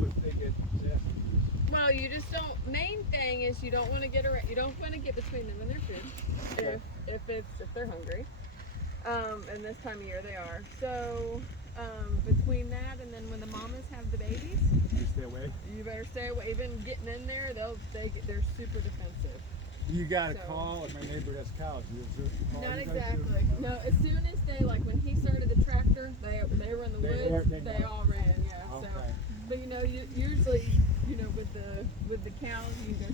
do if they get possessed? Well, you just don't. Main thing is you don't want to get around. You don't want to get between them and their food. Okay. If they're hungry. And this time of year they are. So between that and then when the mamas have the babies, You stay away. you better stay away. Even getting in there, they're super defensive. You got to So- call if my neighbor has cows. You observe the call. Not You gotta exactly. No, as soon as when he started the tractor, they were in the woods. They They all ran. Yeah. So, Okay. but usually with the cows, you go.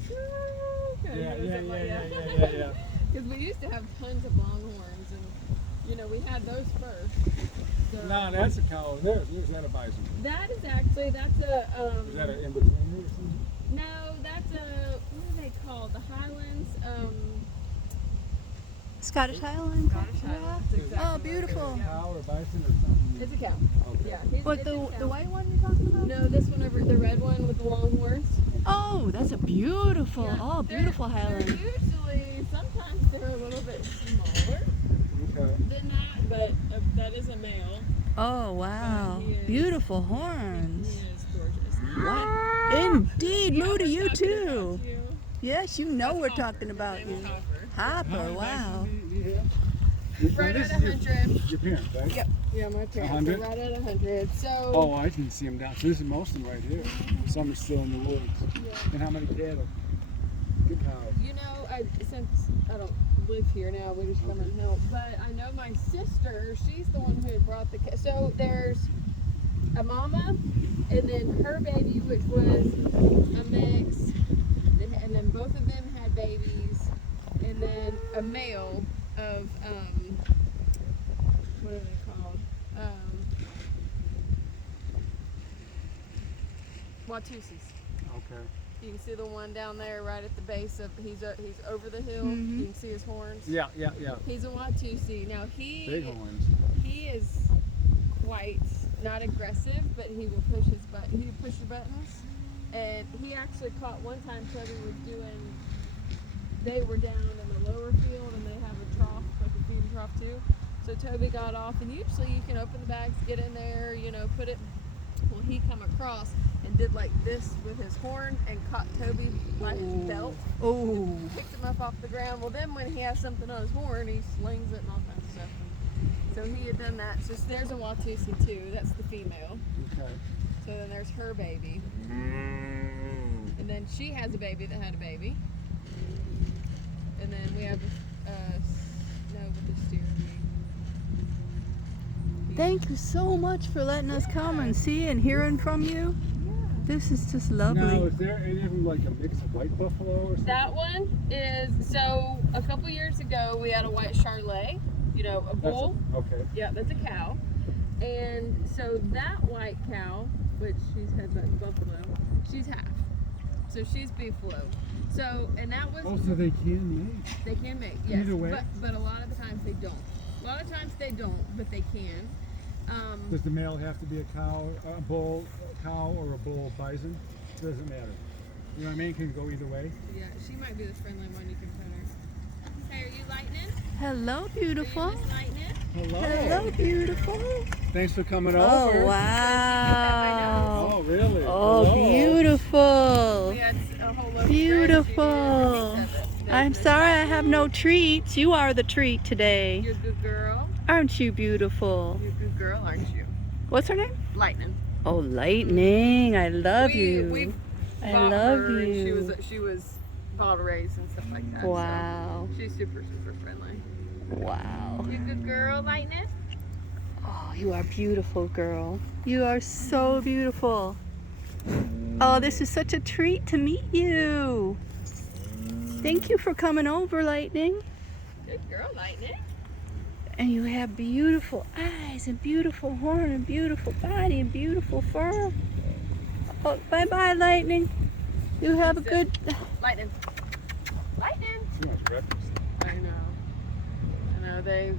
Yeah. Because we used to have tons of longhorns, and we had those first. So No, that's a cow. There's that a bison. that is actually that's a Is that an in between or something? no, that's a what are they called? The Highlands. Scottish Highlands. Scottish Highlands. Yeah. Exactly Oh, what it is, beautiful. yeah. Cow or bison or something? It's a cow. Okay. Yeah. What it's a the cow. white one you're talking about? No, this one over the red one with the long horns. Oh, that's a beautiful. Yeah, Oh, beautiful they're Highland. usually sometimes they're a little bit smaller Okay. than that, but that is a male. Oh, wow. He is- Beautiful He horns. is gorgeous. What? Indeed, Yeah, Moody, we're you talking too. about you. Yes, you know That's we're Hopper. talking about His name is you. Hopper. Hopper, wow. Right This at is 100. Your parents, right? Yep. Yeah, my parents. 100? Right at 100. So. Oh, I can see them down. So this is most of them right here. Some are still in the woods. Yeah. And how many cattle? Good cows. Since I don't live here now, we just come and help. But I know my sister, she's the one who had brought the so there's a mama, and then her baby, which was a mix, and then both of them had babies, and then a male of what are they called? Watusis. Okay. You can see the one down there right at the base of he's over the hill. Mhm. You can see his horns. Yeah. He's a Watusi. Now Big horns. he is quite not aggressive, but he will push his button. He will push the buttons. And he actually caught one time Toby was doing. They were down in the lower field and they have a trough, like a feeding trough too. So Toby got off, and usually you can open the bags, get in there, put it. Well, he come across and did like this with his horn and caught Toby by his belt. Oh, Picked him up off the ground. Well, then when he has something on his horn, he slings it and all kinds of stuff. So he had done that. So there's a Watusi too. That's the female. Okay. So then there's her baby. And then she has a baby that had a baby. And then we have snow with the steer. thank you so much for letting us come and see and hearing from you. Yeah. This is just Now, lovely. is there any of them like a mix of white buffalo or something? That one is, so a couple years ago we had a white Charolais, a bull. Okay. Yeah, that's a cow. And so that white cow, which she's had that buffalo, she's half. So she's beefalo. So, and that was, Oh, so they can mate. they can make, yes. Either way? But a lot of the times they don't. A lot of times they don't, but they can. Does the male have to be a cow, a bull cow, or a bull bison? Doesn't matter. You know what I mean? Can go either way. Yeah, she might be the friendly one you can pet her. Hey, are you Lightning? Hello, Are beautiful. you Miss Lightning? Hello. Hello, beautiful. Thanks for coming Oh, over. wow. Oh, really? Oh, Hello. beautiful. We had a whole load of Beautiful. I'm sorry I have no treats. You are the treat today. You're a good girl. Aren't you beautiful? You're a good girl, aren't you? What's her name? Lightning. Oh, Lightning. I love We you. I bought love her, and you. she was bottle raised and stuff like that. Wow. So she's super friendly. Wow. You a good girl, Lightning? Oh, you are beautiful, girl. You are so beautiful. Oh, this is such a treat to meet you. Thank you for coming over, Lightning. Good girl, Lightning. And you have beautiful eyes and beautiful horn and beautiful body and beautiful fur. Oh, bye-bye, Lightning. You have a good... Lightning. Lightning. Too much breakfast. I know.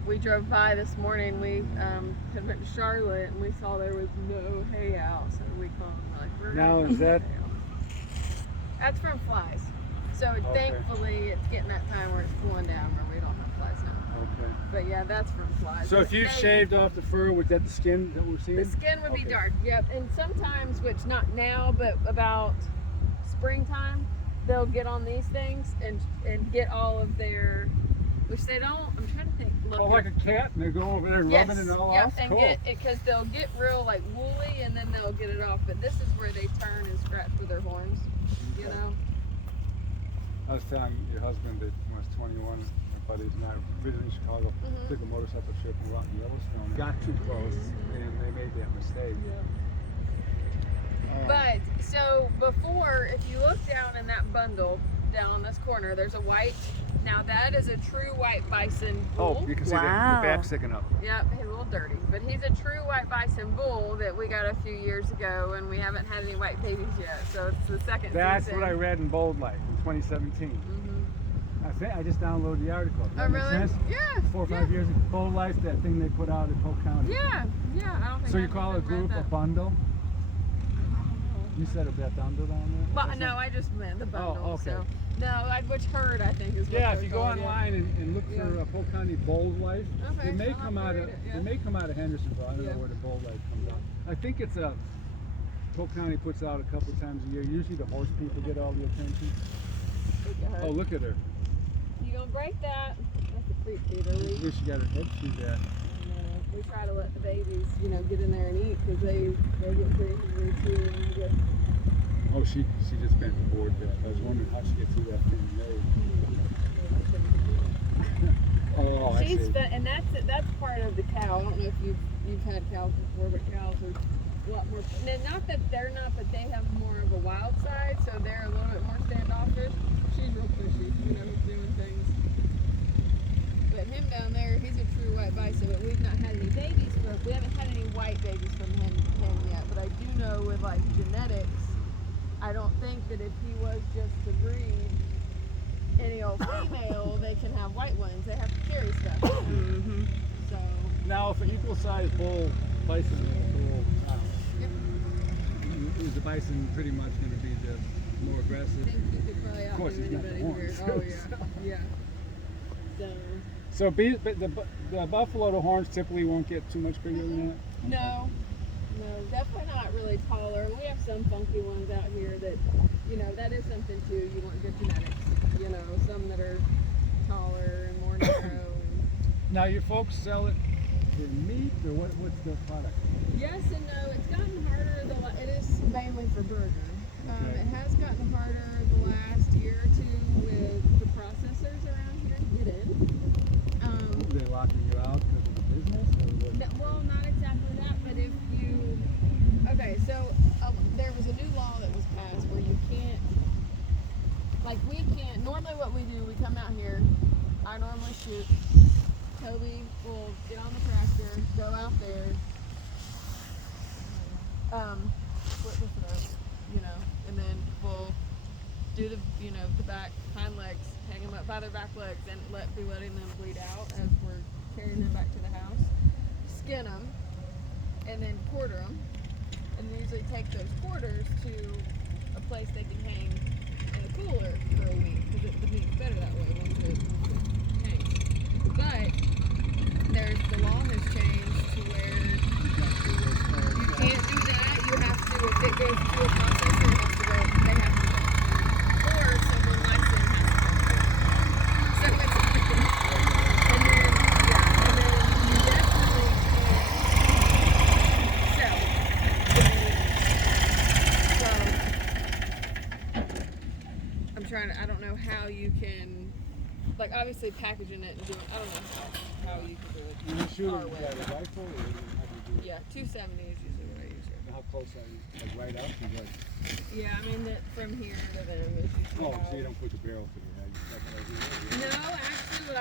We drove by this morning. We had went to Charlotte and we saw there was no hay out, so we called and like, we're Now, gonna is put that- hay out. That's from flies. So Okay. thankfully it's getting that time where it's cooling down where we don't have flies now. Okay. But yeah, that's from flies. So if you They- shaved off the fur, was that the skin that we're seeing? the skin would be Okay. dark. Yep. And sometimes, which not now, but about springtime, they'll get on these things and get all of their, which they don't. I'm trying to think. Look, Oh, like a cat, and they go over there and yes, rubbing it all yep, off? and Cool. get it because they'll get real like woolly and then they'll get it off. But this is where they turn and scratch with their horns. You Okay. know. I was telling your husband that when I was 21, my buddies and I visited Chicago, Mhm. took a motorcycle trip and went out in Yellowstone. Got too close, and they made that mistake. But so before, if you look down in that bundle down on this corner, there's a white. Now that is a true white bison bull. Oh, you can see the Wow. back sticking up. Yep, he's a little dirty, but he's a true white bison bull that we got a few years ago, and we haven't had any white babies yet. So it's the second That's season. what I read in Bold Life in 2017. Mhm. I think I just downloaded the article. Does Oh that make really? sense? Yeah. 4 or yeah. 5 years ago. Bold Life, that thing they put out in Polk County. Yeah, yeah. I don't think. So you I've call it a even read group, a that. bundle? You said a bundle down there? Well, That's no, not- I just meant the bundle. okay. So no, which herd I think is. What Yeah, if they're you go called, yeah. online and look for Yeah. Polk County Bold Life, Okay, it may I'll have come to out read of it, yeah. it may come out of Hendersonville. I don't Yeah. know where the Bold Life comes Yeah. out. I think it's a Polk County puts out a couple times a year. Usually the horse people get all the attention. Oh, look at her. You gonna break that? That's a creep feeder. Here she got her head chewed at. We try to let the babies, get in there and eat because they get pretty hungry too. And they get, Oh, she just bent board that. I was wondering how she gets through that thing. Oh, I she's see. and that's part of the cow. I don't know if you've had cows before, but cows are a lot more. Not that they're not, but they have more of a wild side, so they're a little bit more standoffish. She's real pushy, doing things. But him down there, he's a true white bison, but we've not had any babies we haven't had any white babies from him yet. But I do know with like genetics, I don't think that if he was just to breed any old female, they can have white ones. They have to carry stuff. Mm-hmm. So Now, if an equal-sized bull bison and a bull cow, yep. is the bison pretty much going to be the more I aggressive? think you could probably Of course, outdo he's got the anybody here. horns. Oh yeah, yeah. So So but the buffalo, the horns typically won't get too much bigger than that? no, definitely not really taller. We have some funky ones out here that, that is something too. You want good genetics. Some that are taller and more narrow. And Now, your folks sell it for meat, or what's the product? yes and no. It's gotten harder. It is mainly for burger. Okay. It has gotten harder the last year or two with the processors around here to get in. Are they locking you out because of the business? Or what? No, well, not exactly that, but if you... Okay, so there was a new law that was passed where you can't... we can't... Normally what we do, we come out here, I normally shoot, Toby will get on the tractor, go out there, split the throat, and then we'll do the back hind legs, hang them up by their back legs, and be letting them bleed out as we're carrying them back to the house. Skin them, and then quarter them, and usually take those quarters to a place they can hang in a cooler for a week because the meat's better that way once it hangs. But the law has changed to where you can't do that. You have to, if it goes to a processor, they have to go. Or someone licensed has to come to it. So it's and then you definitely can't sell it. So I'm trying to, I don't know how you can, obviously packaging it and doing, I don't know how you can do it. When you shoot Our it, way. you got a rifle, or how do you do it? Yeah, 270 is usually what I use here. And how close are you? Right up? You got, Yeah, I mean that from here to them is usually oh, how- so you don't put the barrel to your head. You stuff it over your head. No, actually,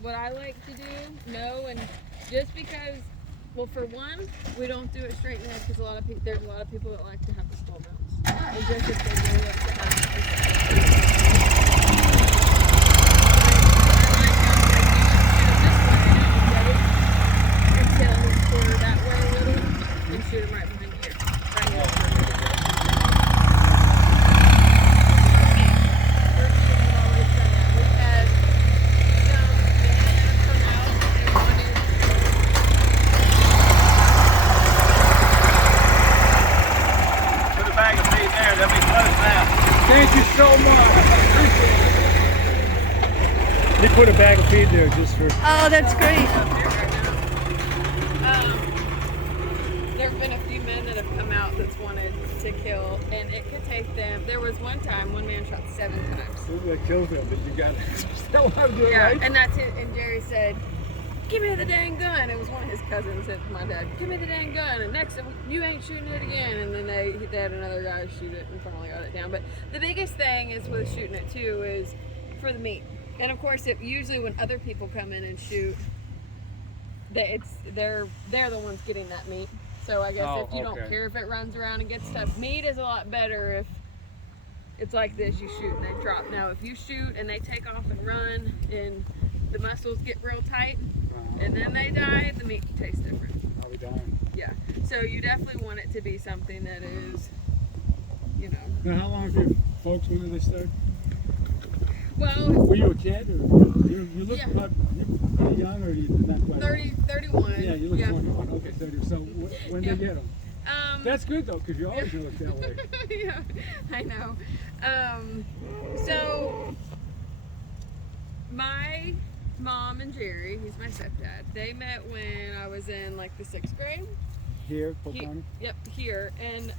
what I like to do, and just because, well, for one, we don't do it straight in the head because there's a lot of people that like to have the skull mounts, and just if they know what's the until he's quartered that way a little, and shoot him right behind the ear, right here. We've had some men come Thank you so much. They put a bag of feed there just for. Oh, that's great. There have been a few men that have come out that's wanted to kill, and it could take them. There was one time, one man shot 7 times. That kills them, but you got to still have to do it Yeah, right. and that's it. And Jerry said, "Give me the dang gun." It was one of his cousins said to my dad, "Give me the dang gun." And next, you ain't shooting it again. And then they had another guy shoot it and finally got it down. But the biggest thing is with shooting it too is for the meat. And of course, usually when other people come in and shoot, they're the ones getting that meat. So I guess if you don't care if it runs around and gets tough, meat is a lot better if it's like this. You shoot and they drop. Now, if you shoot and they take off and run and the muscles get real tight and then they die, the meat tastes different. How we dying? Yeah. So you definitely want it to be something that is, you know. Now, how long have your folks, when did they start? Well, Were you a kid? Or you look Yeah. pretty young, or you not quite? 31. Yeah, you look 21. Okay, 30. So when Yeah. they get them? That's good though, because you always look that way. Yeah, I know. So my mom and Jerry, he's my stepdad, they met when I was in like the 6th grade. Here, Polk County? Yep, here. And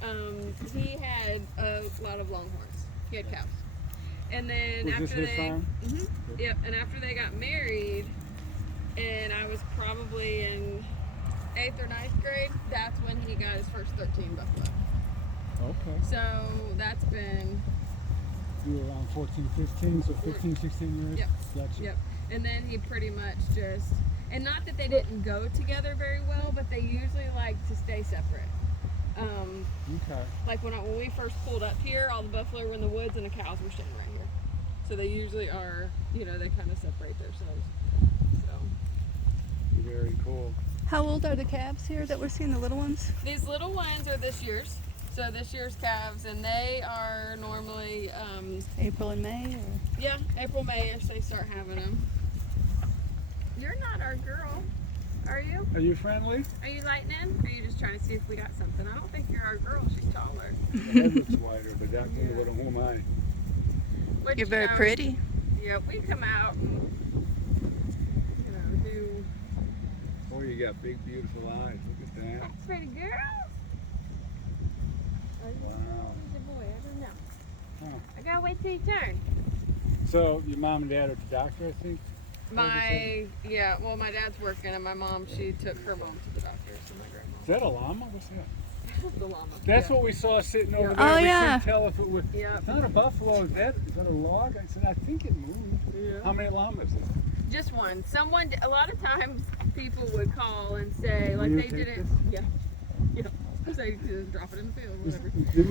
he had a lot of longhorns. He had cows. And then Was after this his farm? Yep, and after they got married, and I was probably in 8th or 9th grade, that's when he got his first 13 buffalo. Okay. So that's been, You were around 14, 15, so 15, 16 years? Yep. Gotcha. Yep. And then he pretty much just, and not that they didn't go together very well, but they usually like to stay separate. Okay. Like when we first pulled up here, all the buffalo were in the woods and the cows were staying right here. So they usually are, you know, they kind of separate themselves. So Very cool. How old are the calves here that we're seeing, the little ones? these little ones are this year's. So this year's calves, and they are normally, April and May? Or? yeah, April, May-ish they start having them. You're not our girl, are you? Are you friendly? Are you lightning? Or are you just trying to see if we got something? I don't think you're our girl. She's taller. The head looks wider, but that's Yeah. what who am I? Which, You're very pretty. Yeah, we come out and, you know, do. Oh, you got big, beautiful eyes. Look at that. That's pretty girl. Wow. He's a boy. I don't know. Huh. I gotta wait till you turn. So your mom and dad are the doctor, I think? Well, my dad's working, and my mom, she took her mom to the doctor, so my grandma. Is that a llama? What's that? The llama. That's yeah. what we saw sitting over Yeah. there. Oh, We yeah. couldn't tell if it was. Yeah. It's not a buffalo. Is that a log? I said, I think it moved. Yeah. How many llamas is it? Just one. A lot of times people would call and say, like, Will you they take didn't. Yeah. Yeah. Say, just drop it in the field, whatever.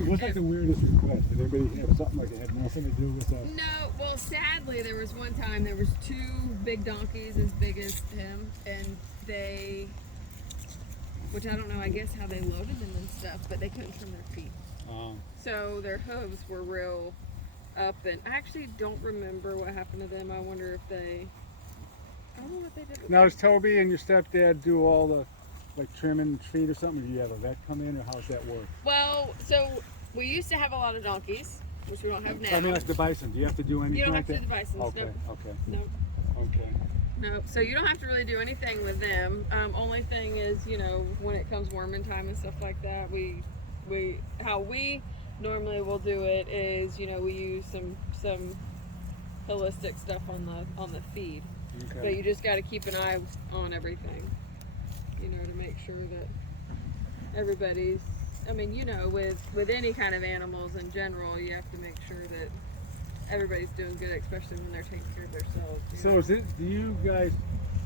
What's like the weirdest request? Did anybody have something like it had nothing to do with that? No, well, sadly, there was one time there was 2 big donkeys as big as him, and they, which I don't know, I guess how they loaded them and stuff, but they couldn't turn their feet. So their hooves were real up, and I actually don't remember what happened to them. I wonder if they, I don't know what they did with Now, does Toby and your stepdad do all the like trimming feet or something? Or do you have a vet come in, or how's that work? Well, so we used to have a lot of donkeys, which we don't have now. I mean, like the bison. Do you have to do anything You don't like have to do that? the bisons. Okay, okay, Nope. okay. Nope. So you don't have to really do anything with them. Only thing is, you know, when it comes worming time and stuff like that, how we normally will do it is, you know, we use some holistic stuff on the feed. Okay. But you just got to keep an eye on everything, you know, to make sure that everybody's, I mean, you know, with any kind of animals in general, you have to make sure that everybody's doing good, especially when they're taking care of themselves. So do you guys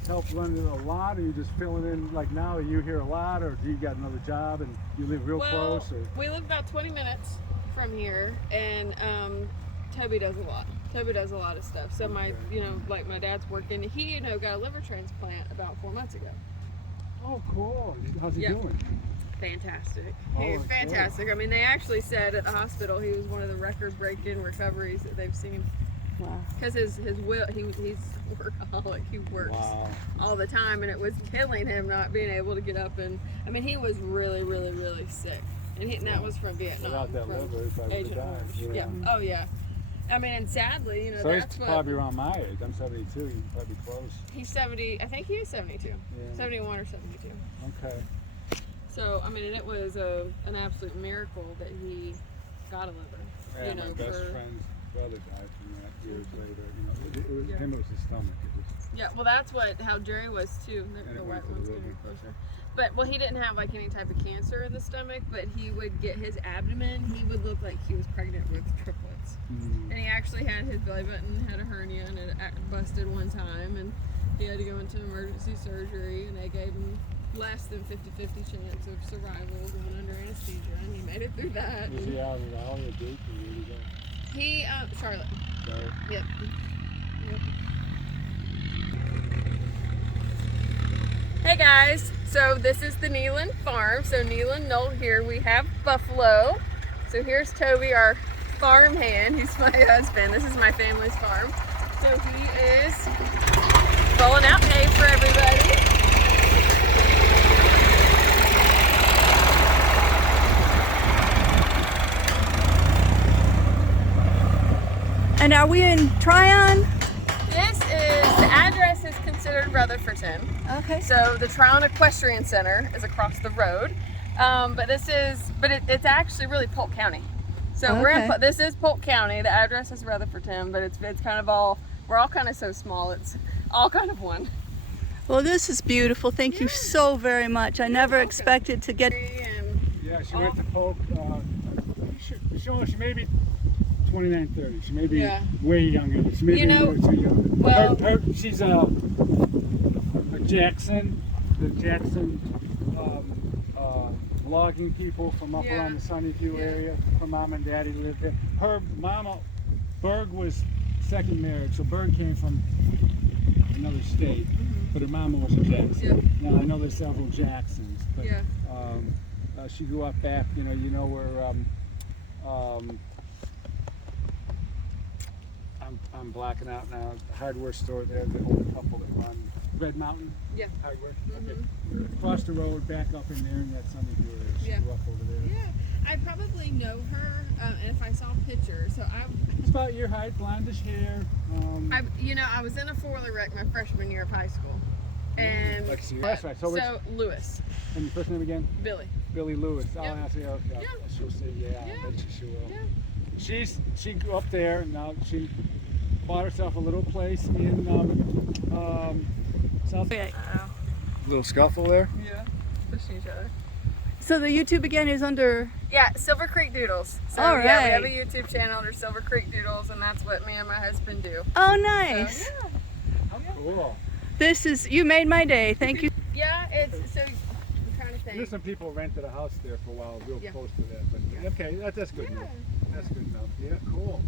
help run it a lot, or you just filling in like now? Are you here a lot, or do you got another job and you live real close? Or? We live about 20 minutes from here, and Toby does a lot. Toby does a lot of stuff. So my dad's working. He, you know, got a liver transplant about 4 months ago. Oh, cool. How's he Yep. doing? Fantastic. Oh, He's good. fantastic. I mean, they actually said at the hospital he was one of the record-breaking recoveries that they've seen. Wow. Because he's workaholic. He works Wow. all the time, and it was killing him not being able to get up. And I mean, he was really, really, really sick. And that was from Vietnam. Without that from liver, he probably would Agent have died. Orange. Yeah. Oh yeah. I mean, and sadly, So he's that's what probably around my age. I'm 72. He's probably close. he's 70. I think he is 72. Yeah. 71 or 72. Okay. So I mean, and it was an absolute miracle that he got a liver. Yeah, you know, my best for- friend's brother died from that years later. It was him. It was his stomach. It was, Yeah, well, that's how Jerry was too. And The it white went to the one's getting liver. closer. But well, he didn't have like any type of cancer in the stomach, but he would get his abdomen. He would look like he was pregnant with triplets. And he actually had his belly button had a hernia and it busted one time, and he had to go into emergency surgery, and they gave him less than 50-50 chance of survival going under anesthesia, and he made it through that. was he out of Raleigh or Duke? Or where did he go? He Charlotte. Sorry. Yep. Hey guys, so this is the Nelan farm. So Nelan, Knoll here. We have buffalo. So here's Toby, our farm hand. He's my husband. This is my family's farm. So he is rolling out hay for everybody. And are we in Tryon? This is, the address is considered Rutherfordton. Okay. So the Tryon Equestrian Center is across the road, but it's actually really Polk County. So Okay. this is Polk County. The address is Rutherfordton, but it's kind of we're all kind of so small. It's all kind of one. Well, this is beautiful. Thank you so very much. I never expected to get. And Yeah, she went to Polk. She may be 29, 30. She may be Yeah. way younger. She may You be a know, little too young. well- She's a Jackson, the Jackson logging people from up Yeah. around the Sunnyview Yeah. area. Her mom and daddy lived there. Her mama, Berg was second marriage, so Berg came from another state, but her mama was a Jackson. Yeah. Now I know there's several Jacksons, but Yeah. she grew up back, you know where I'm blacking out now. Hardware store there, the old couple that run Red Mountain yeah. Hardware. Okay. Across the road, back up in there in that Sunnyview area. She Yeah. grew up over there. Yeah, I probably know her, and if I saw pictures, so It's about your height, blondish hair. I was in a four-wheeler wreck my freshman year of high school, and Like, see, that's right. So Lewis, and your first name again? Billy. Billy Lewis. Oh, Yep. I see. Okay. Yeah. She'll say, yeah, Yeah. I bet she will. Yeah. She grew up there, and now she bought herself a little place in South. Okay. Little scuffle there. Yeah, pushing each other. So the YouTube again is under. Yeah, Silver Creek Doodles. So All yeah, we have a right. YouTube channel under Silver Creek Doodles, and that's what me and my husband do. Oh, So, nice. Cool. This is, you made my day. Thank you. yeah, it's so. I'm trying to think. There's some people rented a house there for a while, real Yeah. close to that. But Yeah. okay, that's good Yeah. enough. That's good enough. Yeah, cool.